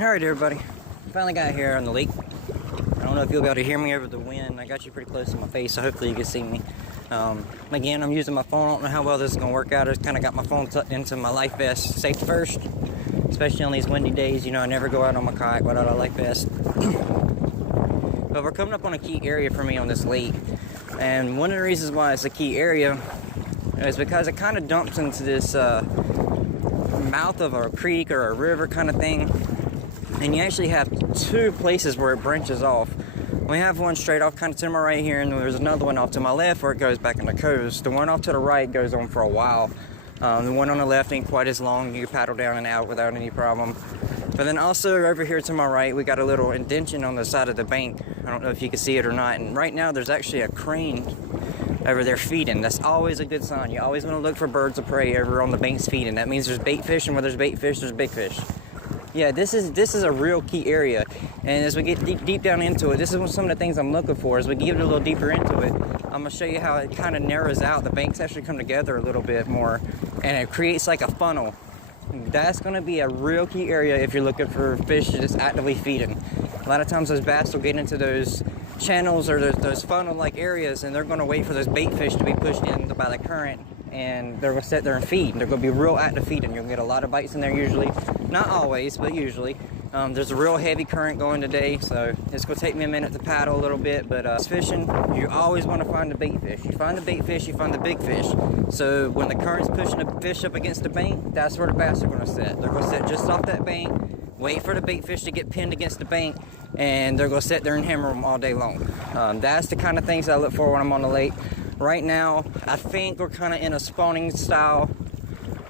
Alright everybody, finally got here on the lake. I don't know if you'll be able to hear me over the wind. I got you pretty close to my face, so hopefully you can see me. Again, I'm using my phone. I don't know how well this is going to work out. I just kind of got my phone tucked into my life vest, safety first. Especially on these windy days, you know, I never go out on my kayak without a life vest. But we're coming up on a key area for me on this lake. And one of the reasons why it's a key area is because it kind of dumps into this mouth of a creek or a river kind of thing. And you actually have two places where it branches off. We have one straight off kind of to my right here, and there's another one off to my left where it goes back in the coast. The one off to the right goes on for a while. The one on the left ain't quite as long. You can paddle down and out without any problem. But then also over here to my right, we got a little indention on the side of the bank. I don't know if you can see it or not. And right now there's actually a crane over there feeding. That's always a good sign. You always want to look for birds of prey over on the banks feeding. That means there's bait fish, and where there's bait fish, there's big fish. Yeah, this is a real key area, and as we get deep down into it, this is some of the things I'm looking for. As we get a little deeper into it, I'm gonna show you how it kind of narrows out. The banks actually come together a little bit more, and it creates like a funnel. That's gonna be a real key area if you're looking for fish that's actively feeding. A lot of times those bass will get into those channels or those funnel-like areas, and they're gonna wait for those bait fish to be pushed in by the current, and they're gonna sit there and feed. They're gonna be real active feeding. You'll get a lot of bites in there usually. Not always, but usually. There's a real heavy current going today, so it's gonna take me a minute to paddle a little bit, but fishing, you always wanna find the bait fish. You find the bait fish, you find the big fish. So when the current's pushing the fish up against the bank, that's where the bass are gonna sit. They're gonna sit just off that bank, wait for the bait fish to get pinned against the bank, and they're gonna sit there and hammer them all day long. That's the kind of things I look for when I'm on the lake. Right now, I think we're kind of in a spawning style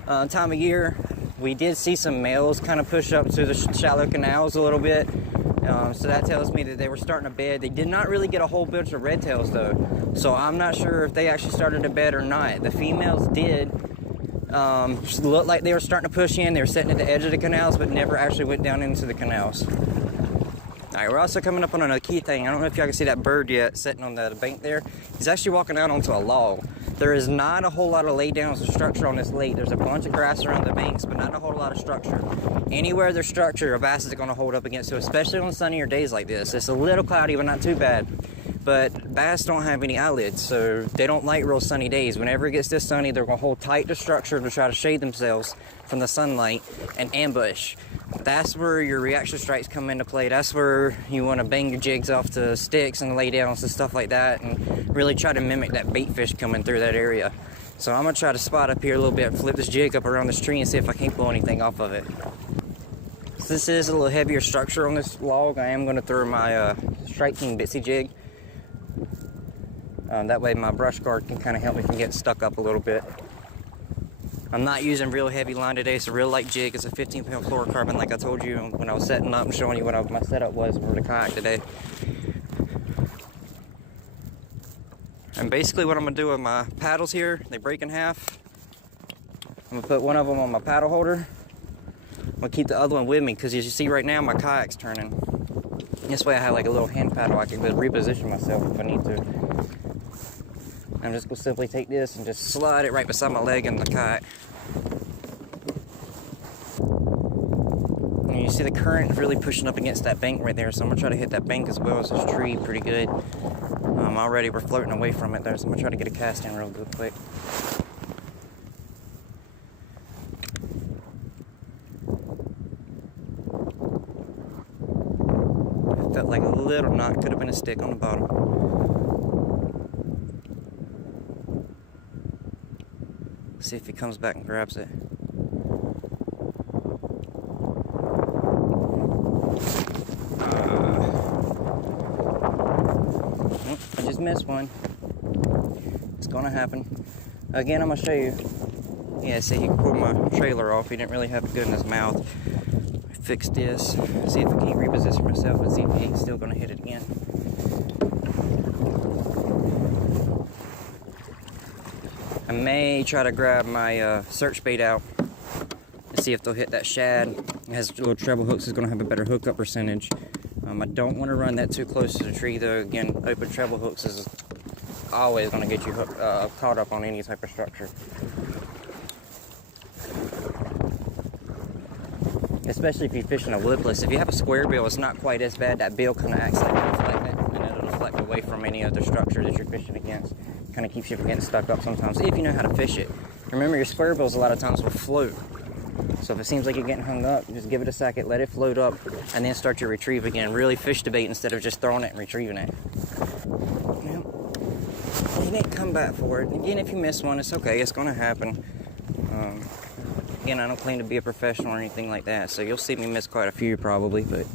time of year. We did see some males kind of push up to the shallow canals a little bit. So that tells me that they were starting to bed. They did not really get a whole bunch of red tails though. So I'm not sure if they actually started to bed or not. The females did look like they were starting to push in. They were sitting at the edge of the canals, but never actually went down into the canals. Alright, we're also coming up on another key thing. I don't know if y'all can see that bird yet sitting on the bank there. He's actually walking out onto a log. There is not a whole lot of laydowns of structure on this lake. There's a bunch of grass around the banks, but not a whole lot of structure. Anywhere there's structure, a bass is going to hold up against it, especially on sunnier days like this. It's a little cloudy, but not too bad. But bass don't have any eyelids, so they don't like real sunny days. Whenever it gets this sunny, they're going to hold tight to structure to try to shade themselves from the sunlight and ambush. That's where your reaction strikes come into play. That's where you want to bang your jigs off to sticks and lay downs and stuff like that, and really try to mimic that bait fish coming through that area. So I'm going to try to spot up here a little bit, flip this jig up around this tree and see if I can't pull anything off of it. So this is a little heavier structure on this log. I am going to throw my Strike King Bitsy jig. That way my brush guard can kind of help me from getting stuck up a little bit. I'm not using real heavy line today. It's a real light jig. It's a 15-pound fluorocarbon, like I told you when I was setting up and showing you what my setup was for the kayak today. And basically what I'm going to do with my paddles here, they break in half. I'm going to put one of them on my paddle holder. I'm going to keep the other one with me because as you see right now, my kayak's turning. This way I have like a little hand paddle. I can reposition myself if I need to. I'm just going to simply take this and just slide it right beside my leg in the kayak. And you see the current really pushing up against that bank right there, so I'm going to try to hit that bank as well as this tree pretty good. Already we're floating away from it there, so I'm going to try to get a cast in real good quick. It felt like a little knot, could have been a stick on the bottom. See if he comes back and grabs it. I just missed one. It's gonna happen. Again, I'm gonna show you. Yeah, see, he pulled my trailer off. He didn't really have it good in his mouth. I fixed this. See if I can reposition myself and see if he's still gonna hit it again. I may try to grab my search bait out and see if they'll hit that shad. It has little treble hooks, it's going to have a better hookup percentage. I don't want to run that too close to the tree though. Again, open treble hooks is always going to get you caught up on any type of structure. especially if you're fishing a lipless. If you have a square bill, it's not quite as bad. That bill kind of acts like a deflectant, and it'll deflect away from any other structure that you're fishing against. Kind of keeps you from getting stuck up sometimes, if you know how to fish it. Remember, your square bills a lot of times will float. So if it seems like you're getting hung up, just give it a second, let it float up, and then start your retrieve again. Really fish the bait instead of just throwing it and retrieving it. Yep. You didn't come back for it. Again, if you miss one, it's okay. It's going to happen. Again, I don't claim to be a professional or anything like that, so you'll see me miss quite a few probably, but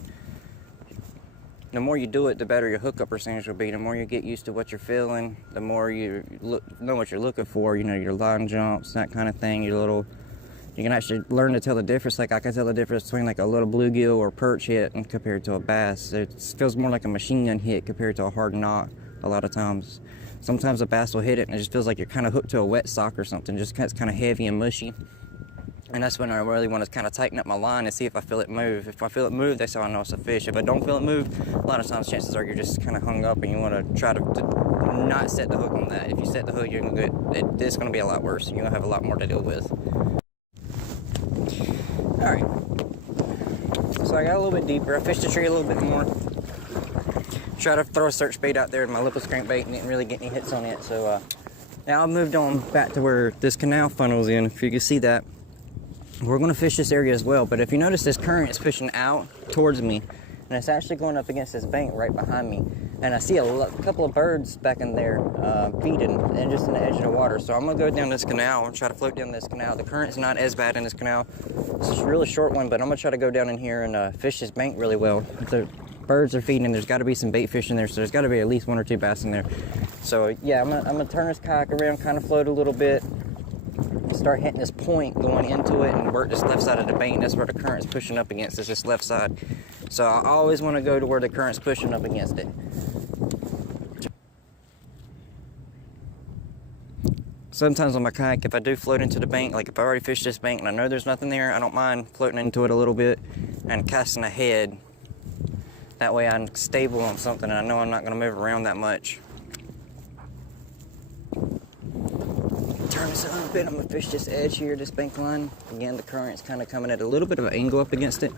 the more you do it, the better your hookup percentage will be. The more you get used to what you're feeling, the more you know what you're looking for, you know, your line jumps, that kind of thing, you can actually learn to tell the difference. Like I can tell the difference between like a little bluegill or perch hit and compared to a bass. It feels more like a machine gun hit compared to a hard knot a lot of times. Sometimes a bass will hit it and it just feels like you're kind of hooked to a wet sock or something. Just it's kind of heavy and mushy. And that's when I really want to kind of tighten up my line and see if I feel it move. If I feel it move, that's how I know it's a fish. If I don't feel it move, a lot of times chances are you're just kind of hung up and you want to try to not set the hook on that. If you set the hook, you're going to get it's going to be a lot worse. You're going to have a lot more to deal with. Alright, so I got a little bit deeper. I fished the tree a little bit more. Tried to throw a search bait out there, my lipless crankbait, and didn't really get any hits on it. So now I've moved on back to where this canal funnels in. If you can see that, we're going to fish this area as well. But if you notice, this current is pushing out towards me, and it's actually going up against this bank right behind me. And I see a couple of birds back in there feeding and just in the edge of the water. So I'm going to go down this canal and try to float down this canal. The current's not as bad in this canal. It's just a really short one, but I'm going to try to go down in here and fish this bank really well. The birds are feeding, and there's got to be some bait fish in there, so there's got to be at least 1 or 2 bass in there. So yeah, I'm going to turn this kayak around, kind of float a little bit, start hitting this point going into it, and work this left side of the bank. That's where the current's pushing up against, is this left side. So I always want to go to where the current's pushing up against it. Sometimes on my kayak, if I do float into the bank, like if I already fished this bank and I know there's nothing there, I don't mind floating into it a little bit and casting ahead. That way I'm stable on something and I know I'm not going to move around that much. Turn this a little bit. I'm going to fish this edge here, this bank line. Again, the current's kind of coming at a little bit of an angle up against it,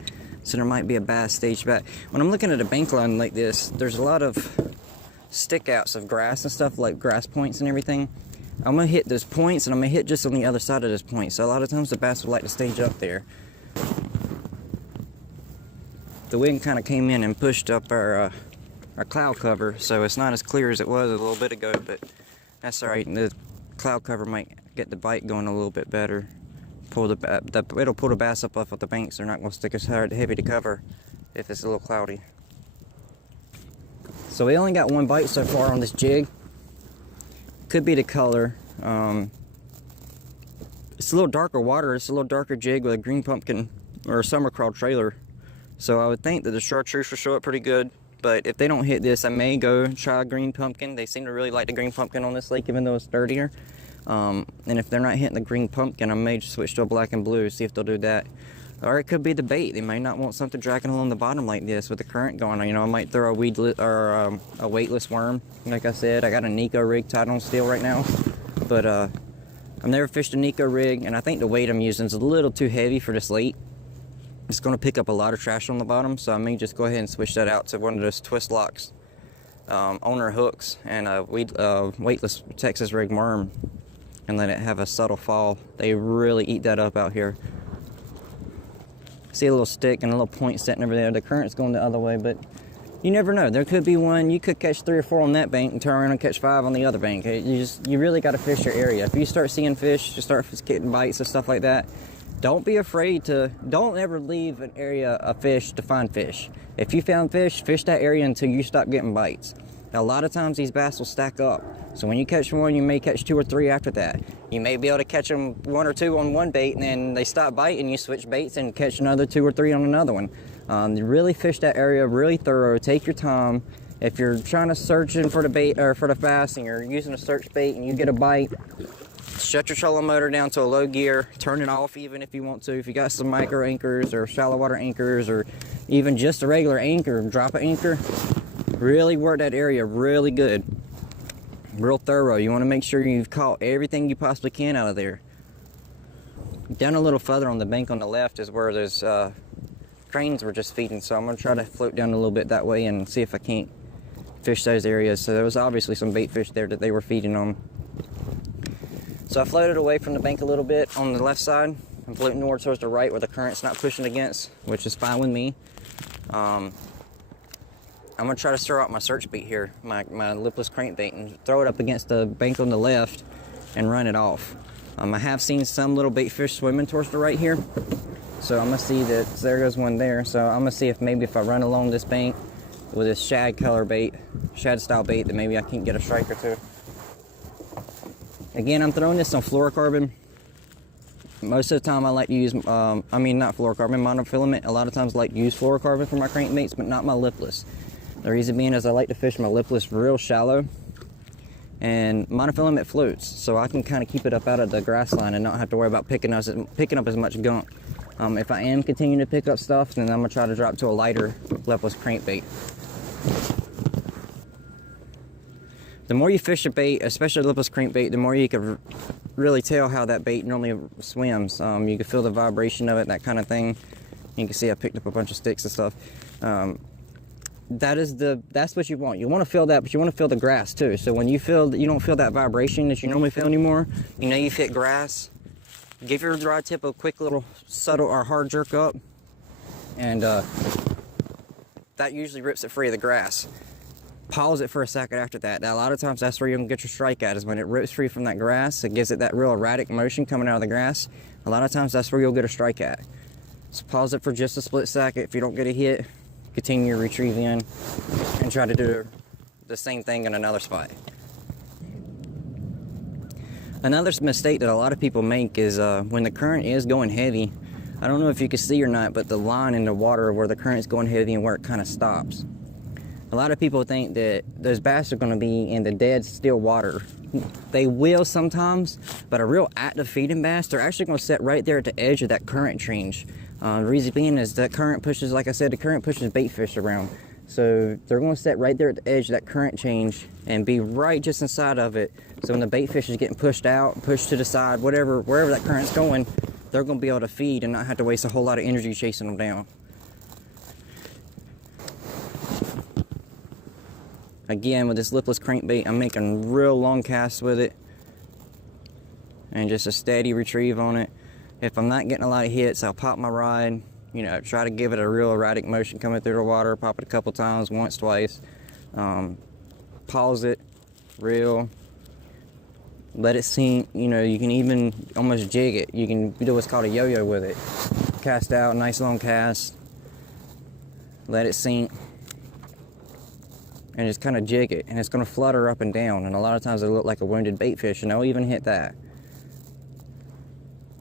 so there might be a bass staged back. When I'm looking at a bank line like this, there's a lot of stick outs of grass and stuff, like grass points and everything. I'm going to hit those points, and I'm going to hit just on the other side of this point. So a lot of times the bass would like to stage up there. The wind kind of came in and pushed up our cloud cover, so it's not as clear as it was a little bit ago, but that's all right. The cloud cover might get the bite going a little bit better. It'll pull the bass up off of the banks. They're not going to stick as heavy to cover if it's a little cloudy. So we only got 1 bite so far on this jig. Could be the color. It's a little darker water. It's a little darker jig with a green pumpkin or a summer crawl trailer. So I would think that the chartreuse will show up pretty good. But if they don't hit this, I may go try a green pumpkin. They seem to really like the green pumpkin on this lake, even though it's dirtier. And if they're not hitting the green pumpkin, I may just switch to a black and blue, see if they'll do that. Or it could be the bait. They may not want something dragging along the bottom like this with the current going on. You know, I might throw a weightless worm. Like I said, I got a Nico rig tied on steel right now. But I've never fished a Nico rig, and I think the weight I'm using is a little too heavy for this lake. It's going to pick up a lot of trash on the bottom, so I may just go ahead and switch that out to one of those twist locks, owner hooks, and a weightless Texas rig worm, and let it have a subtle fall. They really eat that up out here. See a little stick and a little point sitting over there. The current's going the other way, but you never know. There could be one. You could catch 3 or 4 on that bank and turn around and catch 5 on the other bank. You really got to fish your area. If you start seeing fish, you start getting bites and stuff like that, don't be afraid to, don't ever leave an area of fish to find fish. If you found fish, fish that area until you stop getting bites. Now, a lot of times these bass will stack up. So when you catch one, you may catch 2 or 3 after that. You may be able to catch them 1 or 2 on one bait, and then they stop biting, you switch baits and catch another 2 or 3 on another one. You really fish that area really thorough. Take your time. If you're trying to search for the bait or for the bass and you're using a search bait and you get a bite, shut your trolling motor down to a low gear. Turn it off even if you want to. If you got some micro anchors or shallow water anchors or even just a regular anchor, drop an anchor. Really work that area really good. Real thorough. You want to make sure you've caught everything you possibly can out of there. Down a little further on the bank on the left is where there's cranes were just feeding, so I'm gonna try to float down a little bit that way and see if I can't fish those areas. So there was obviously some bait fish there that they were feeding on. So I floated away from the bank a little bit on the left side. I'm floating more towards the right where the current's not pushing against, which is fine with me. I'm gonna try to throw out my search bait here, my lipless crankbait, and throw it up against the bank on the left and run it off. I have seen some little bait fish swimming towards the right here, so I'm gonna see that. So there goes one there. So I'm gonna see if maybe if I run along this bank with this shad color bait, shad style bait, that maybe I can get a strike or two. Again, I'm throwing this on fluorocarbon. Most of the time I like to use, not fluorocarbon, monofilament. A lot of times I like to use fluorocarbon for my crankbaits, but not my lipless. The reason being is I like to fish my lipless real shallow, and monofilament floats, so I can kind of keep it up out of the grass line and not have to worry about picking up as much gunk. If I am continuing to pick up stuff, then I'm gonna try to drop to a lighter lipless crankbait. The more you fish a bait, especially a lipless crankbait, the more you can really tell how that bait normally swims. You can feel the vibration of it, that kind of thing. You can see I picked up a bunch of sticks and stuff. That's what you want. You want to feel that, but you want to feel the grass too. So when you feel that you don't feel that vibration that you normally feel anymore, you know you've hit grass, give your rod tip a quick little subtle or hard jerk up, and that usually rips it free of the grass. Pause it for a second after that. Now, a lot of times that's where you're gonna get your strike at, is when it rips free from that grass. It gives it that real erratic motion coming out of the grass. A lot of times that's where you'll get a strike at. So pause it for just a split second. If you don't get a hit, continue your retrieve in and try to do the same thing in another spot. Another mistake that a lot of people make is when the current is going heavy, I don't know if you can see or not, but the line in the water where the current's going heavy and where it kind of stops. A lot of people think that those bass are going to be in the dead still water. They will sometimes, but a real active feeding bass, they're actually going to sit right there at the edge of that current change. The reason being is that current pushes, like I said, the current pushes bait fish around. So they're going to sit right there at the edge of that current change and be right just inside of it. So when the bait fish is getting pushed out, pushed to the side, wherever that current's going, they're going to be able to feed and not have to waste a whole lot of energy chasing them down. Again, with this lipless crankbait, I'm making real long casts with it and just a steady retrieve on it. If I'm not getting a lot of hits, I'll pop my rod, try to give it a real erratic motion coming through the water, pop it a couple times, once, twice, pause it, reel, let it sink. You can even almost jig it. You can do what's called a yo-yo with it. Cast out, nice long cast, let it sink, and just kind of jig it, and it's going to flutter up and down, and a lot of times it'll look like a wounded bait fish, and they'll even hit that.